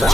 Welcome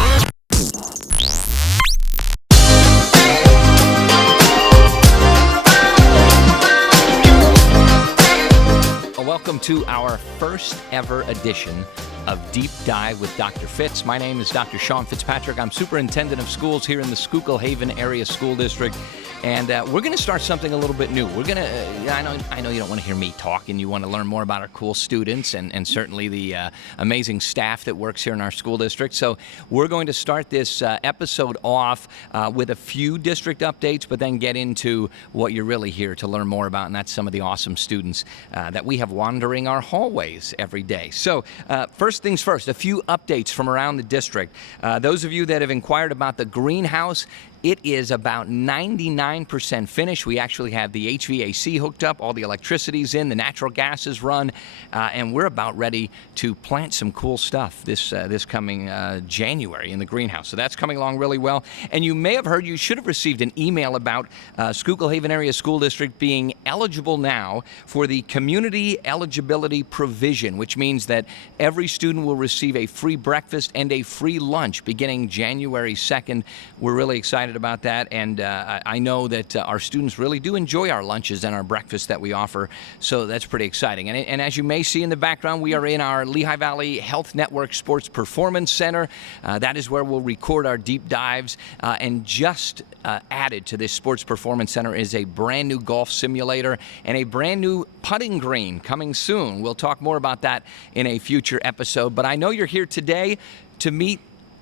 to our first ever edition of Deep Dive with Dr. Fitz. My name is Dr. Sean Fitzpatrick. I'm Superintendent of Schools here in the Schuylkill Haven Area School District. And we're going to start something a little bit new. We're going to, I know you don't want to hear me talk and you want to learn more about our cool students and certainly the amazing staff that works here in our school district. So we're going to start this episode off with a few district updates, but then get into what you're really here to learn more about, and that's some of the awesome students that we have wandering our hallways every day. So first things first, a few updates from around the district. Those of you that have inquired about the greenhouse, it is about 99% finished. We actually have the HVAC hooked up, all the electricity's in, the natural gas is run, and we're about ready to plant some cool stuff this coming January in the greenhouse. So that's coming along really well. And you may have heard, you should have received an email about Schuylkill Haven Area School District being eligible now for the Community Eligibility Provision, which means that every student will receive a free breakfast and a free lunch beginning January 2nd. We're really excited about that, and I know that our students really do enjoy our lunches and our breakfast that we offer, so that's pretty exciting. And as you may see in the background, we are in our Lehigh Valley Health Network Sports Performance Center. That is where we'll record our deep dives, and just added to this Sports Performance Center is a brand new golf simulator and a brand new putting green coming soon. We'll talk more about that in a future episode, but I know you're here today to meet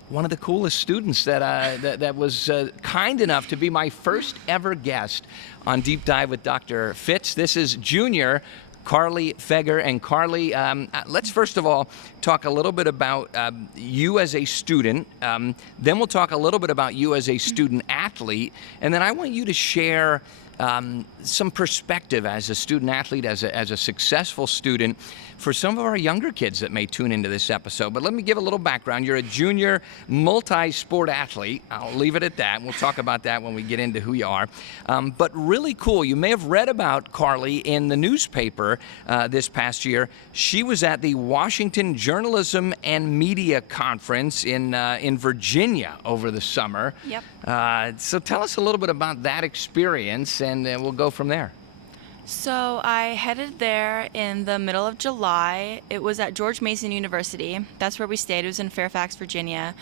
one of the coolest students that was kind enough to be my first ever guest on Deep Dive with Dr. Fitz. This is junior Carly Feger. And Carly, let's first of all talk a little bit about you as a student. Then we'll talk a little bit about you as a student athlete. And then I want you to share some perspective as a student athlete, as a successful student, for some of our younger kids that may tune into this episode. But let me give a little background. You're a junior multi-sport athlete. I'll leave it at that. We'll talk about that when we get into who you are. But really cool. You may have read about Carly in the newspaper this past year. She was at the Washington Journalism and Media Conference in Virginia over the summer. Yep. So tell us a little bit about that experience, and we'll go from there. So I headed there in the middle of July. It was at George Mason University. That's where we stayed. It was in Fairfax, Virginia.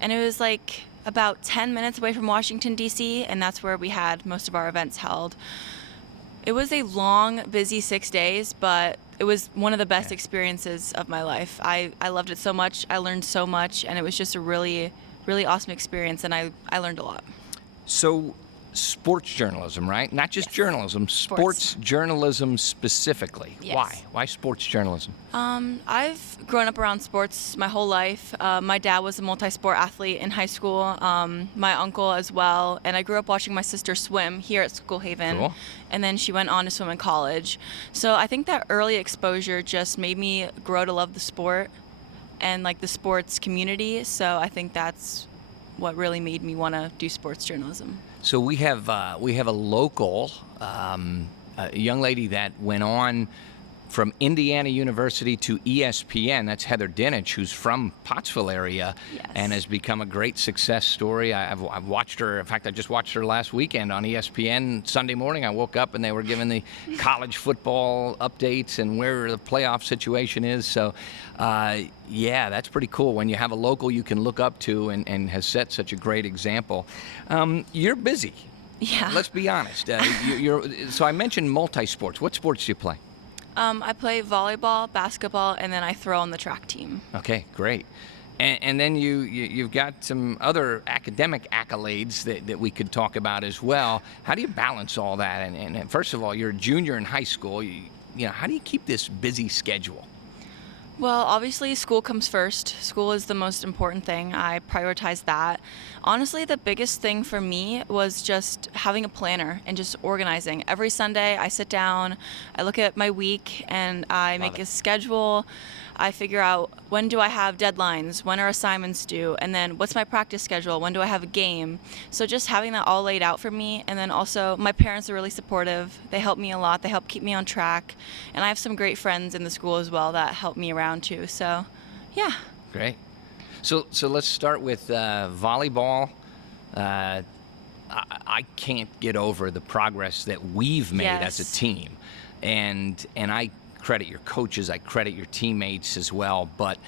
And it was like about 10 minutes away from Washington, D.C., and that's where we had most of our events held. It was a long, busy 6 days, but it was one of the best experiences of my life. I loved it so much. I learned so much, and it was just a really, really awesome experience, and I learned a lot. So sports journalism, right? Not just journalism, sports journalism specifically. Yes. Why sports journalism? I've grown up around sports my whole life. My dad was a multi-sport athlete in high school, my uncle as well, and I grew up watching my sister swim here at Schuylkill Haven. Cool. And then she went on to swim in college. So I think that early exposure just made me grow to love the sport and like the sports community. So I think that's what really made me want to do sports journalism. So we have a local a young lady that went on from Indiana University to ESPN. That's Heather Dinich, who's from Pottsville area, and has become a great success story. I've watched her. In fact, I just watched her last weekend on ESPN. Sunday morning, I woke up and they were giving the college football updates and where the playoff situation is. So, yeah, that's pretty cool when you have a local you can look up to and has set such a great example. You're busy. Yeah. Let's be honest. So I mentioned multi-sports. What sports do you play? I play volleyball, basketball, and then I throw on the track team. Okay, great. And then you've got some other academic accolades that we could talk about as well. How do you balance all that? And first of all, you're a junior in high school. You know, how do you keep this busy schedule? Well, obviously, school comes first. School is the most important thing. I prioritize that. Honestly, the biggest thing for me was just having a planner and just organizing. Every Sunday, I sit down, I look at my week, and I make a schedule. I figure out when do I have deadlines, when are assignments due, and then what's my practice schedule, when do I have a game. So just having that all laid out for me, and then also my parents are really supportive. They help me a lot. They help keep me on track, and I have some great friends in the school as well that help me around too. So, yeah. Great. So let's start with volleyball. Uh, I can't get over the progress that we've made as a Yes. team, and I credit your coaches, I credit your teammates as well. But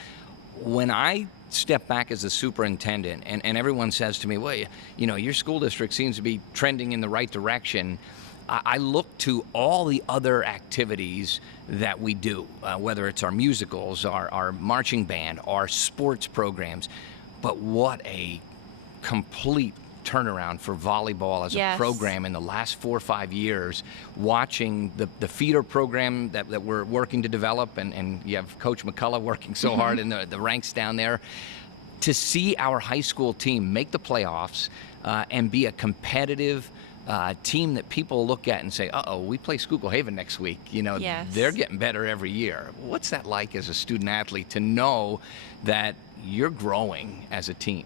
when I step back as the superintendent, and everyone says to me, well, you know, your school district seems to be trending in the right direction. I look to all the other activities that we do, whether it's our musicals, our marching band, our sports programs. But what a complete turnaround for volleyball as a Yes. program in the last 4 or 5 years, watching the feeder program that we're working to develop, and you have Coach McCullough working so hard in the ranks down there, to see our high school team make the playoffs and be a competitive team that people look at and say, uh-oh, we play Schuylkill Haven next week. You know, Yes. they're getting better every year. What's that like as a student athlete to know that you're growing as a team?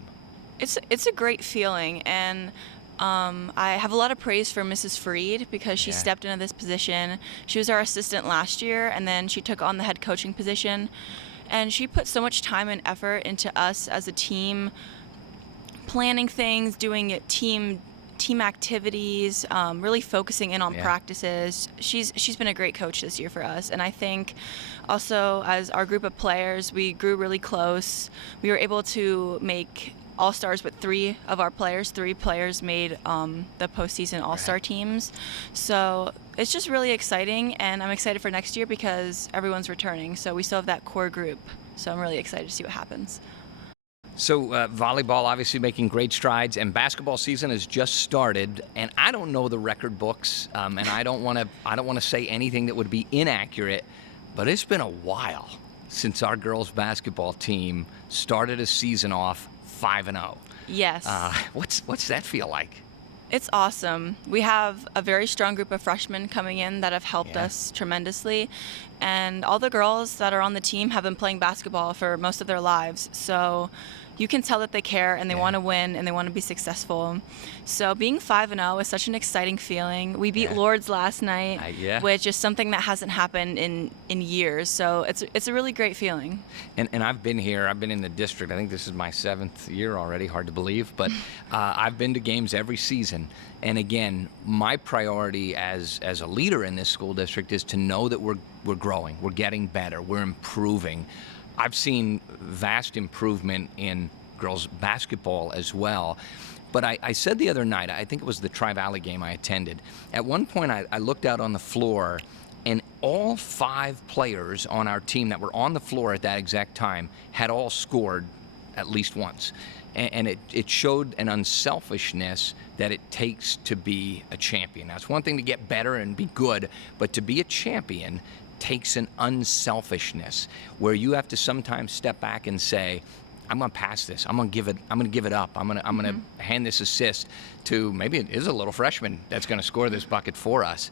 It's a great feeling, and I have a lot of praise for Mrs. Freed because she Yeah. stepped into this position. She was our assistant last year, and then she took on the head coaching position. And she put so much time and effort into us as a team, planning things, doing it team activities, really focusing in on Yeah. practices. She's been a great coach this year for us, and I think also as our group of players, we grew really close. We were able to make all-stars with three players made the postseason all-star Right. teams. So it's just really exciting, and I'm excited for next year because everyone's returning, so we still have that core group. So I'm really excited to see what happens. So volleyball obviously making great strides, and basketball season has just started. And I don't know the record books, and I don't want to say anything that would be inaccurate, but it's been a while since our girls basketball team started a season off 5-0. Yes. What's that feel like? It's awesome. We have a very strong group of freshmen coming in that have helped Yeah. us tremendously. And all the girls that are on the team have been playing basketball for most of their lives. So you can tell that they care and they Yeah. want to win and they want to be successful. So being 5-0 is such an exciting feeling. We beat Yeah. Lourdes last night, Yeah. which is something that hasn't happened in years. So it's a really great feeling. And I've been here. I've been in the district. I think this is my 7th year already. Hard to believe, but I've been to games every season. And again, my priority as a leader in this school district is to know that we're growing, we're getting better, we're improving. I've seen vast improvement in girls basketball as well. But I said the other night, I think it was the Tri-Valley game I attended. At one point, I looked out on the floor, and all 5 players on our team that were on the floor at that exact time had all scored at least once. And it showed an unselfishness that it takes to be a champion. Now, it's one thing to get better and be good, but to be a champion takes an unselfishness where you have to sometimes step back and say, I'm going to pass this. I'm going to give it up. I'm going to hand this assist to, maybe it is a little freshman that's going to score this bucket for us.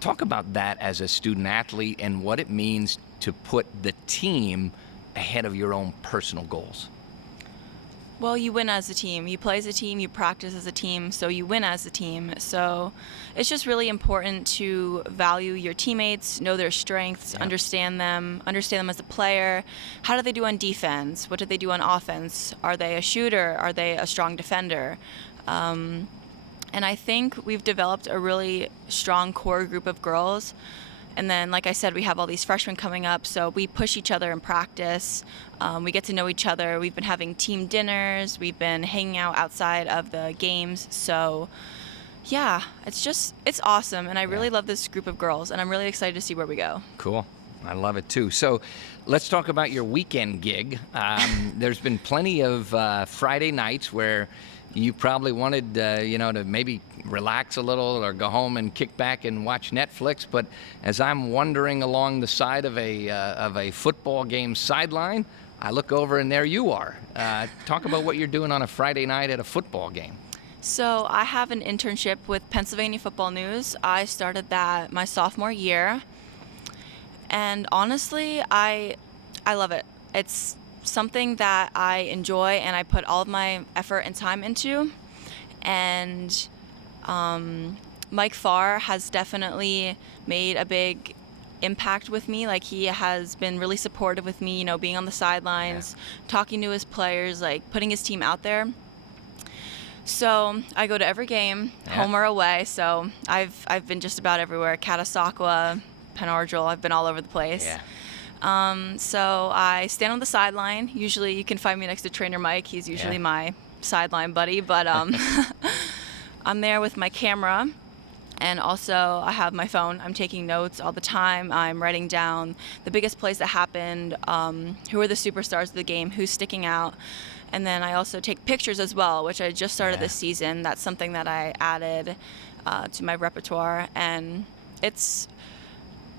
Talk about that as a student athlete and what it means to put the team ahead of your own personal goals. Well, you win as a team. You play as a team, you practice as a team, so you win as a team. So it's just really important to value your teammates, know their strengths, Yeah. understand them as a player. How do they do on defense? What do they do on offense? Are they a shooter? Are they a strong defender? And I think we've developed a really strong core group of girls. And then, like I said, we have all these freshmen coming up, so we push each other in practice. We get to know each other. We've been having team dinners. We've been hanging out outside of the games. So, yeah, it's awesome. And I really love this group of girls, and I'm really excited to see where we go. Cool. I love it too. So let's talk about your weekend gig. There's been plenty of Friday nights where you probably wanted, to maybe relax a little or go home and kick back and watch Netflix. But as I'm wandering along the side of a football game sideline, I look over and there you are. Talk about what you're doing on a Friday night at a football game. So I have an internship with Pennsylvania Football News. I started that my sophomore year. And honestly, I love it. It's something that I enjoy and I put all of my effort and time into. And Mike Farr has definitely made a big impact with me. Like, he has been really supportive with me, being on the sidelines, talking to his players, like putting his team out there. So I go to every game, home or away. So I've been just about everywhere. Catasauqua, Penargil. I've been all over the place. So I stand on the sideline. Usually you can find me next to Trainer Mike. He's usually my sideline buddy. But I'm there with my camera. And also I have my phone. I'm taking notes all the time. I'm writing down the biggest plays that happened, who are the superstars of the game, who's sticking out. And then I also take pictures as well, which I just started this season. That's something that I added to my repertoire. And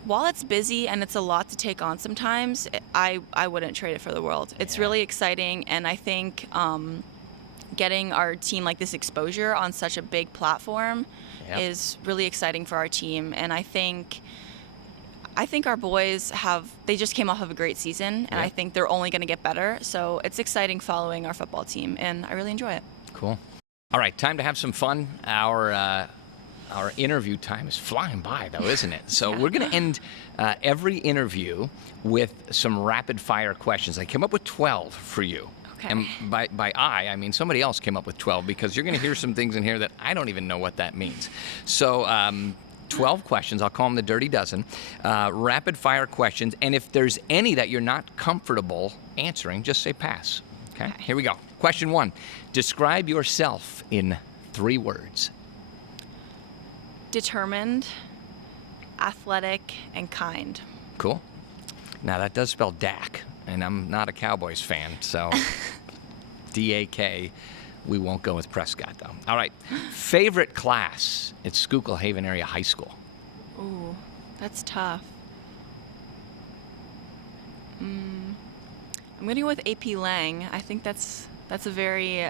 while it's busy and it's a lot to take on sometimes, I wouldn't trade it for the world. It's really exciting, and I think getting our team like this exposure on such a big platform is really exciting for our team. And I think our boys they just came off of a great season, and I think they're only going to get better. So it's exciting following our football team, and I really enjoy it. Cool. All right, time to have some fun. Our interview time is flying by, though, isn't it? So we're going to end every interview with some rapid-fire questions. I came up with 12 for you. Okay. And by I mean somebody else came up with 12, because you're going to hear some things in here that I don't even know what that means. So 12 questions. I'll call them the Dirty Dozen. Rapid-fire questions. And if there's any that you're not comfortable answering, just say pass. Okay? Here we go. Question 1. Describe yourself in 3 words. Determined, athletic, and kind. Cool. Now, that does spell Dak, and I'm not a Cowboys fan, so D-A-K. We won't go with Prescott, though. All right. Favorite class at Schuylkill Haven Area High School? Ooh, that's tough. I'm going to go with AP Lang. I think that's a very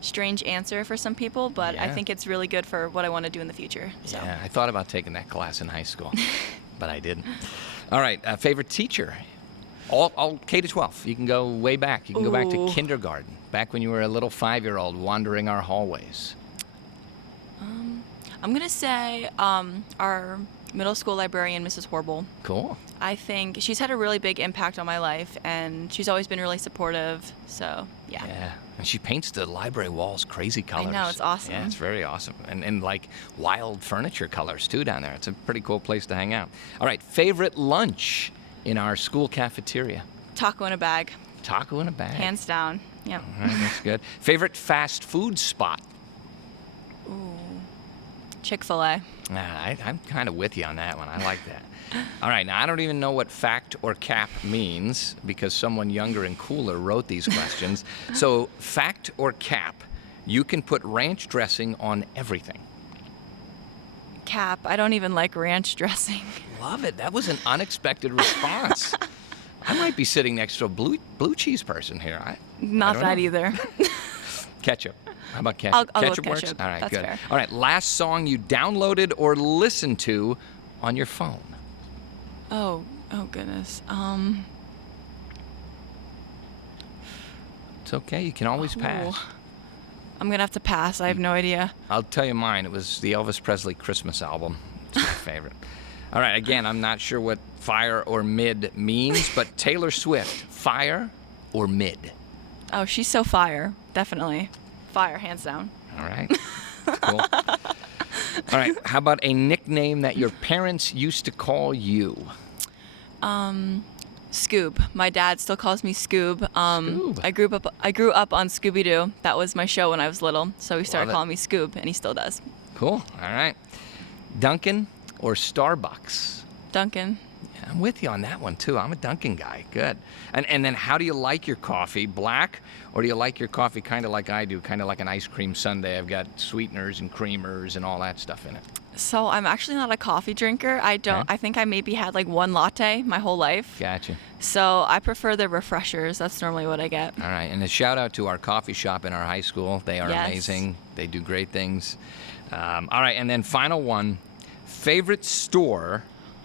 strange answer for some people, but I think it's really good for what I want to do in the future. So. Yeah, I thought about taking that class in high school, but I didn't. All right, favorite teacher? All K to 12. You can go way back. You can go back to kindergarten, back when you were a little 5-year-old wandering our hallways. I'm going to say our middle school librarian, Mrs. Horble. Cool. I think she's had a really big impact on my life, and she's always been really supportive. So, yeah. Yeah. And she paints the library walls crazy colors. I know, it's awesome. Yeah, it's very awesome. And like wild furniture colors, too, down there. It's a pretty cool place to hang out. All right, favorite lunch in our school cafeteria? Taco in a bag. Taco in a bag. Hands down. Yep. All right, that's good. Favorite fast food spot? Ooh. Chick-fil-A. I'm kind of with you on that one. I like that. All right, now I don't even know what fact or cap means, because someone younger and cooler wrote these questions. So fact or cap, you can put ranch dressing on everything. Cap. I don't even like ranch dressing. Love it. That was an unexpected response. I might be sitting next to a blue cheese person here. Not I that know. either. Ketchup. How about ketchup? I'll go Ketchup with works? ketchup. All right, That's good. fair. All right, last song you downloaded or listened to on your phone? Oh goodness. It's okay. You can always pass. I'm going to have to pass. I have no idea. I'll tell you mine. It was the Elvis Presley Christmas album. It's my favorite. All right, again, I'm not sure what fire or mid means, but Taylor Swift, fire or mid? Oh, she's so fire. Definitely. Fire, hands down. All right. Cool. All right, how about a nickname that your parents used to call you? Scoob. My dad still calls me Scoob. Scoob. I grew up on Scooby-Doo. That was my show when I was little, so he started Love it. calling me Scoob, and he still does. Cool. All right. Dunkin' or Starbucks? Dunkin'. Yeah, I'm with you on that one, too. I'm a Dunkin' guy. Good. And then how do you like your coffee? Black, or do you like your coffee kind of like I do, kind of like an ice cream sundae? I've got sweeteners and creamers and all that stuff in it. So I'm actually not a coffee drinker. I think I maybe had like one latte my whole life. Gotcha. So I prefer the refreshers. That's normally what I get. All right. And a shout out to our coffee shop in our high school. They are amazing. They do great things. All right. And then final one, favorite store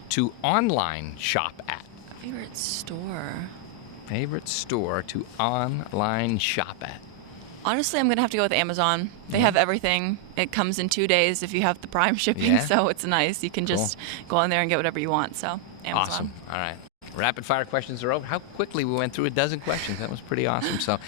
to online shop at? Favorite store? Favorite store to online shop at? Honestly, I'm going to have to go with Amazon. They have everything. It comes in 2 days if you have the Prime shipping, so it's nice. You can just go on there and get whatever you want. So, Amazon. Awesome. All right. Rapid fire questions are over. How quickly we went through a dozen questions. That was pretty awesome. So,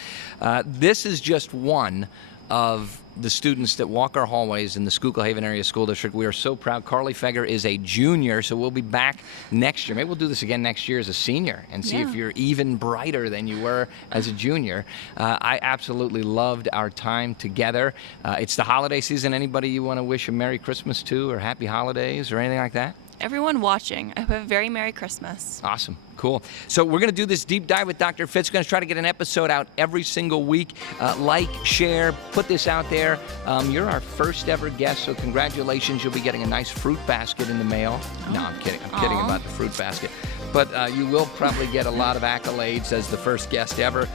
this is just one of the students that walk our hallways in the Schuylkill Haven Area School District. We are so proud. Carly Feger is a junior, so we'll be back next year. Maybe we'll do this again next year as a senior and see if you're even brighter than you were as a junior. I absolutely loved our time together. It's the holiday season. Anybody you want to wish a Merry Christmas to, or Happy Holidays, or anything like that? Everyone watching, I hope you have a very Merry Christmas. Awesome. Cool. So we're going to do this deep dive with Dr. Fitz. We're going to try to get an episode out every single week. Like, share, put this out there. You're our first ever guest, so congratulations. You'll be getting a nice fruit basket in the mail. No, I'm kidding. I'm kidding about the fruit basket. But you will probably get a lot of accolades as the first guest ever.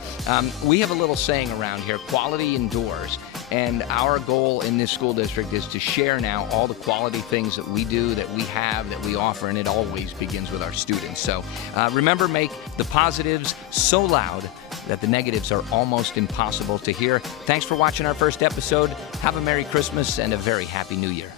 We have a little saying around here, quality endures. And our goal in this school district is to share now all the quality things that we do, that we have, that we offer, and it always begins with our students. So remember, make the positives so loud that the negatives are almost impossible to hear. Thanks for watching our first episode. Have a Merry Christmas and a very Happy New Year.